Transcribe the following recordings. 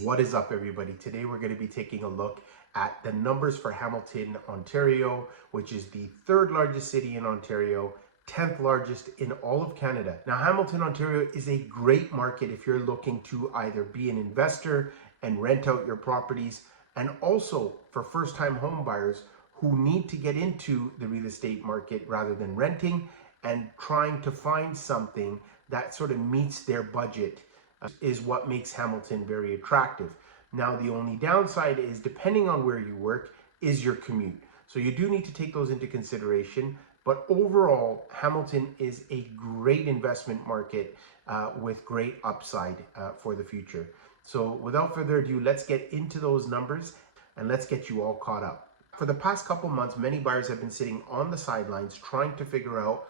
What is up, everybody? Today we're going to be taking a look at the numbers for Hamilton, Ontario, which is the third largest city in Ontario, 10th largest in all of Canada. Now, Hamilton, Ontario is a great market if you're looking to either be an investor and rent out your properties, and also for first-time home buyers who need to get into the real estate market rather than renting and trying to find something that sort of meets their budget. Is what makes Hamilton very attractive. Now, the only downside is, depending on where you work, is your commute. So you do need to take those into consideration. But overall, Hamilton is a great investment market with great upside for the future. So without further ado, let's get into those numbers and let's get you all caught up. For the past couple months, many buyers have been sitting on the sidelines trying to figure out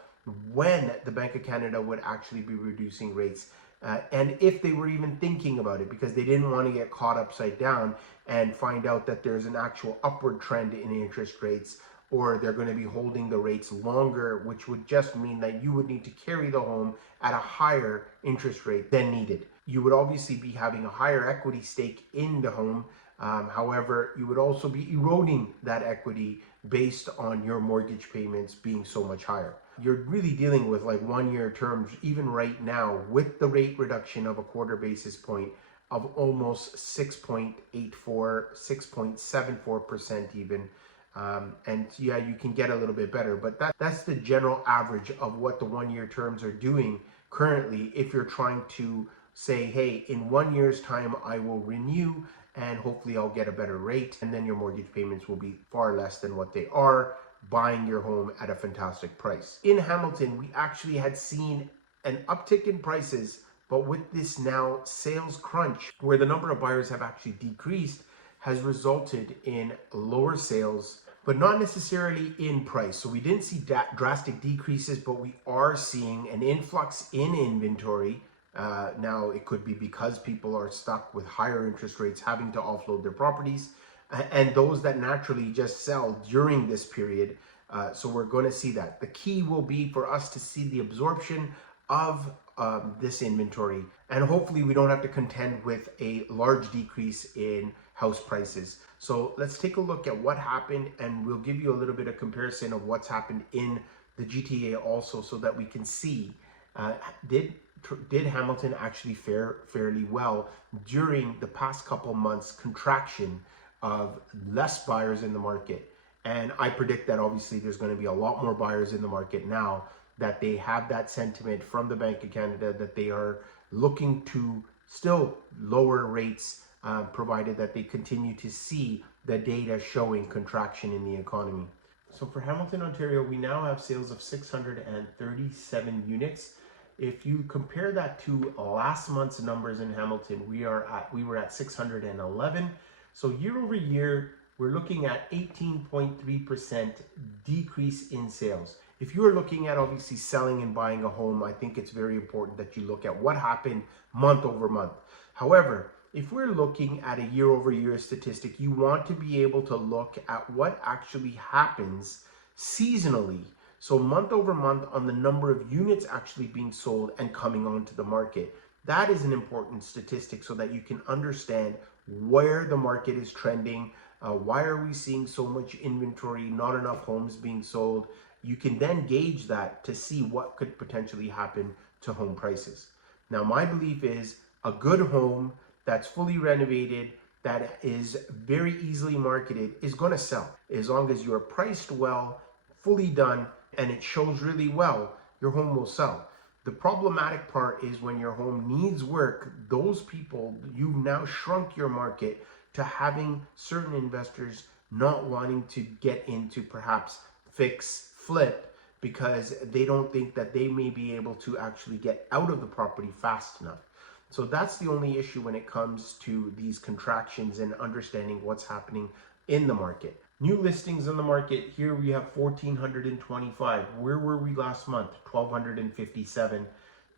when the Bank of Canada would actually be reducing rates. And if they were even thinking about it, because they didn't want to get caught upside down and find out that there's an actual upward trend in interest rates, or they're going to be holding the rates longer, which would just mean that you would need to carry the home at a higher interest rate than needed. You would obviously be having a higher equity stake in the home. However, you would also be eroding that equity based on your mortgage payments being so much higher. You're really dealing with like 1-year terms, even right now, with the rate reduction of a quarter basis point of almost 6.84, 6.74% even. And yeah, you can get a little bit better, but that's the general average of what the 1-year terms are doing currently. If you're trying to say, hey, in 1 year's time, I will renew and hopefully I'll get a better rate, and then your mortgage payments will be far less than what they are buying your home at a fantastic price. In Hamilton, we actually had seen an uptick in prices, but with this now sales crunch, where the number of buyers have actually decreased, has resulted in lower sales, but not necessarily in price. So we didn't see drastic decreases, but we are seeing an influx in inventory. Now, it could be because people are stuck with higher interest rates, having to offload their properties, and those that naturally just sell during this period. So we're going to see that. The key will be for us to see the absorption of this inventory, and hopefully we don't have to contend with a large decrease in house prices. So let's take a look at what happened, and we'll give you a little bit of comparison of what's happened in the GTA also, so that we can see did Hamilton actually fare fairly well during the past couple months contraction of less buyers in the market. And I predict that obviously there's going to be a lot more buyers in the market now that they have that sentiment from the Bank of Canada that they are looking to still lower rates, provided that they continue to see the data showing contraction in the economy. So for Hamilton, Ontario, we now have sales of 637 units. If you compare that to last month's numbers in Hamilton, we were at 611. So year over year, we're looking at 18.3% decrease in sales. If you are looking at obviously selling and buying a home, I think it's very important that you look at what happened month over month. However, if we're looking at a year over year statistic, you want to be able to look at what actually happens seasonally. So month over month on the number of units actually being sold and coming onto the market. That is an important statistic so that you can understand where the market is trending. Why are we seeing so much inventory, not enough homes being sold? You can then gauge that to see what could potentially happen to home prices. Now, my belief is a good home that's fully renovated, that is very easily marketed, is going to sell. As long as you are priced well, fully done, and it shows really well, your home will sell. The problematic part is when your home needs work, those people, you've now shrunk your market to having certain investors not wanting to get into perhaps fix, flip, because they don't think that they may be able to actually get out of the property fast enough. So that's the only issue when it comes to these contractions and understanding what's happening in the market. New listings on the market, here we have 1,425. Where were we last month? 1,257.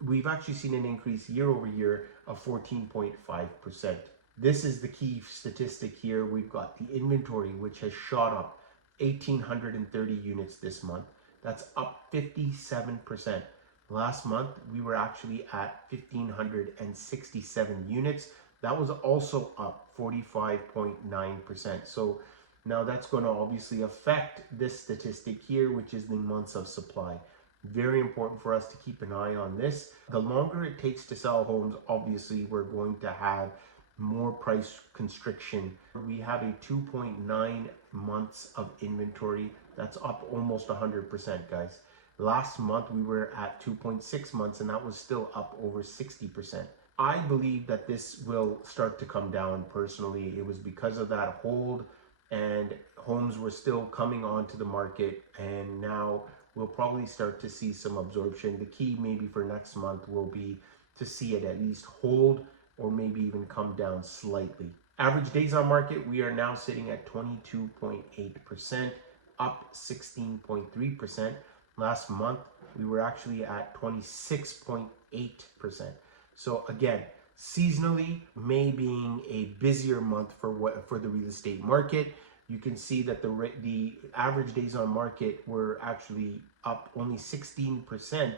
We've actually seen an increase year over year of 14.5%. This is the key statistic here. We've got the inventory, which has shot up 1,830 units this month. That's up 57%. Last month, we were actually at 1,567 units. that was also up 45.9%. So now that's going to obviously affect this statistic here, which is the months of supply. Very important for us to keep an eye on this. The longer it takes to sell homes, obviously we're going to have more price constriction. We have a 2.9 months of inventory. That's up almost 100%, guys. Last month we were at 2.6 months, and that was still up over 60%. I believe that this will start to come down personally. It was because of that hold, and homes were still coming onto the market, and now we'll probably start to see some absorption. The key maybe for next month will be to see it at least hold or maybe even come down slightly. Average days on market, we are now sitting at 22.8%, up 16.3%. Last month, we were actually at 26.8%. So again, seasonally, May being a busier month for the real estate market, you can see that the average days on market were actually up only 16%.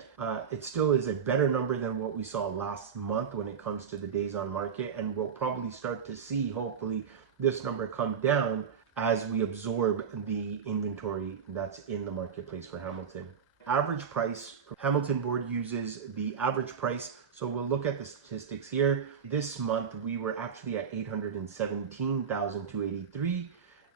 It still is a better number than what we saw last month when it comes to the days on market, and we'll probably start to see, hopefully, this number come down as we absorb the inventory that's in the marketplace for Hamilton. Average price, Hamilton board uses the average price. So we'll look at the statistics here. This month we were actually at 817,283.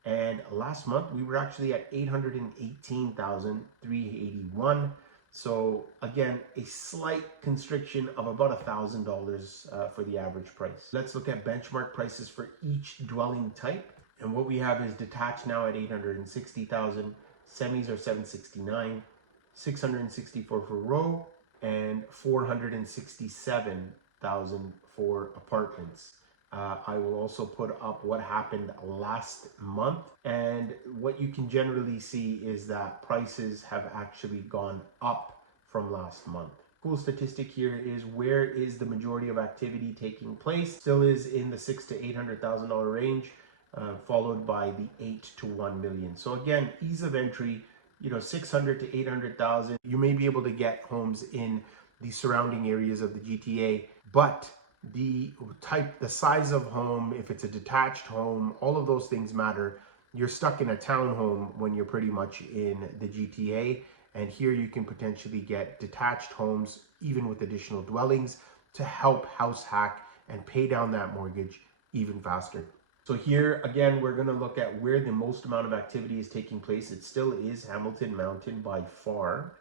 And last month we were actually at 818,381. So again, a slight constriction of about $1,000 for the average price. Let's look at benchmark prices for each dwelling type. And what we have is detached now at 860,000, semis are 769, 664 for row, and 467,000 for apartments. I will also put up what happened last month, and what you can generally see is that prices have actually gone up from last month. Cool statistic here is where is the majority of activity taking place? Still is in the $600,000 to $800,000 range, followed by the 8 to 1 million. So again, ease of entry, 600 to 800,000. You may be able to get homes in the surrounding areas of the GTA, but the size of home, if it's a detached home, all of those things matter. You're stuck in a townhome when you're pretty much in the GTA, and here you can potentially get detached homes, even with additional dwellings, to help house hack and pay down that mortgage even faster. So here, again, we're going to look at where the most amount of activity is taking place. It still is Hamilton Mountain by far,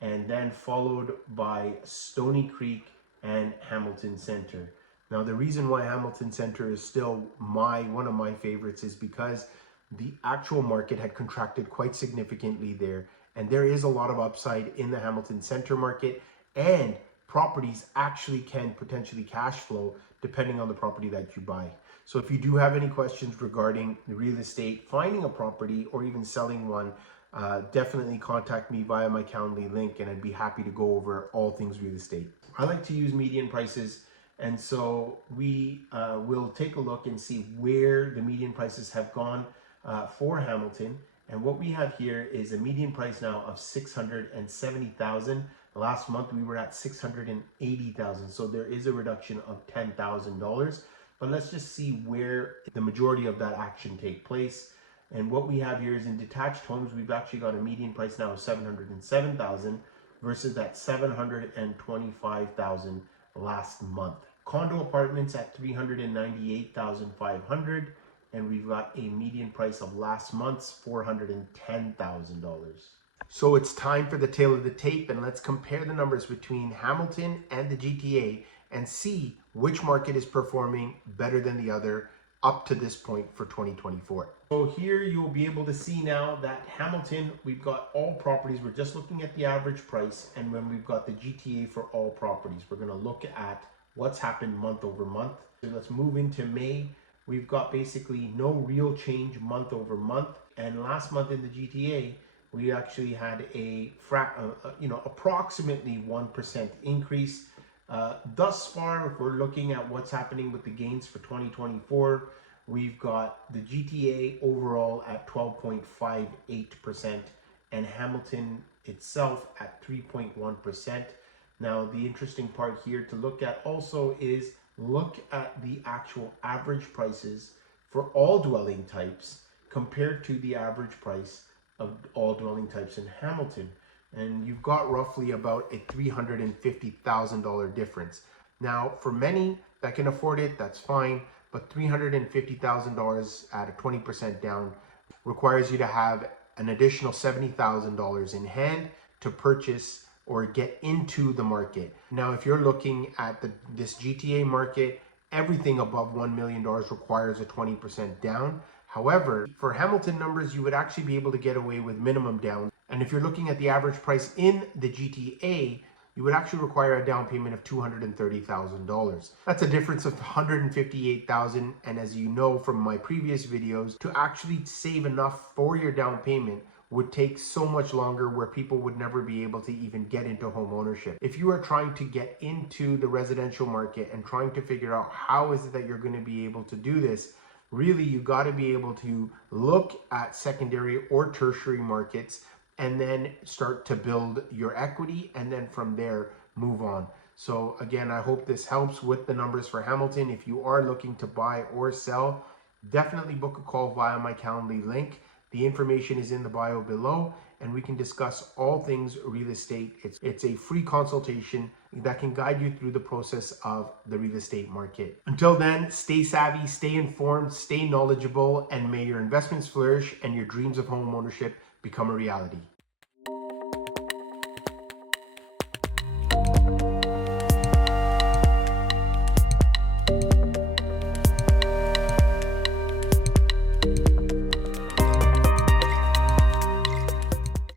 and then followed by Stony Creek and Hamilton Center. Now, the reason why Hamilton Center is still one of my favorites is because the actual market had contracted quite significantly there, and there is a lot of upside in the Hamilton Center market, and properties actually can potentially cash flow depending on the property that you buy. So if you do have any questions regarding the real estate, finding a property, or even selling one, definitely contact me via my Calendly link, and I'd be happy to go over all things real estate. I like to use median prices, and so we will take a look and see where the median prices have gone for Hamilton. And what we have here is a median price now of $670,000. Last month we were at $680,000, so there is a reduction of $10,000. But let's just see where the majority of that action take place. And what we have here is in detached homes, we've actually got a median price now of $707,000 versus that $725,000 last month. Condo apartments at $398,500, and we've got a median price of last month's $410,000. So it's time for the tale of the tape, and let's compare the numbers between Hamilton and the GTA and see which market is performing better than the other up to this point for 2024. So here you'll be able to see now that Hamilton, we've got all properties. We're just looking at the average price, and when we've got the GTA for all properties, we're going to look at what's happened month over month. So let's move into May. We've got basically no real change month over month, and last month in the GTA, we actually had approximately 1% increase. Thus far, if we're looking at what's happening with the gains for 2024, we've got the GTA overall at 12.58% and Hamilton itself at 3.1%. Now, the interesting part here to look at also is look at the actual average prices for all dwelling types compared to the average price of all dwelling types in Hamilton. And you've got roughly about a $350,000 difference. Now, for many that can afford it, that's fine, but $350,000 at a 20% down requires you to have an additional $70,000 in hand to purchase or get into the market. Now, if you're looking at this GTA market, everything above $1 million requires a 20% down. However, for Hamilton numbers, you would actually be able to get away with minimum down. And if you're looking at the average price in the GTA, you would actually require a down payment of $230,000. That's a difference of $158,000. And as you know from my previous videos, to actually save enough for your down payment would take so much longer, where people would never be able to even get into home ownership. If you are trying to get into the residential market and trying to figure out how is it that you're going to be able to do this, really you got to be able to look at secondary or tertiary markets and then start to build your equity, and then from there move on. So again, I hope this helps with the numbers for Hamilton. If you are looking to buy or sell, definitely book a call via my Calendly link. The information is in the bio below, and we can discuss all things real estate. It's a free consultation that can guide you through the process of the real estate market. Until then, stay savvy, stay informed, stay knowledgeable, and may your investments flourish and your dreams of home ownership become a reality.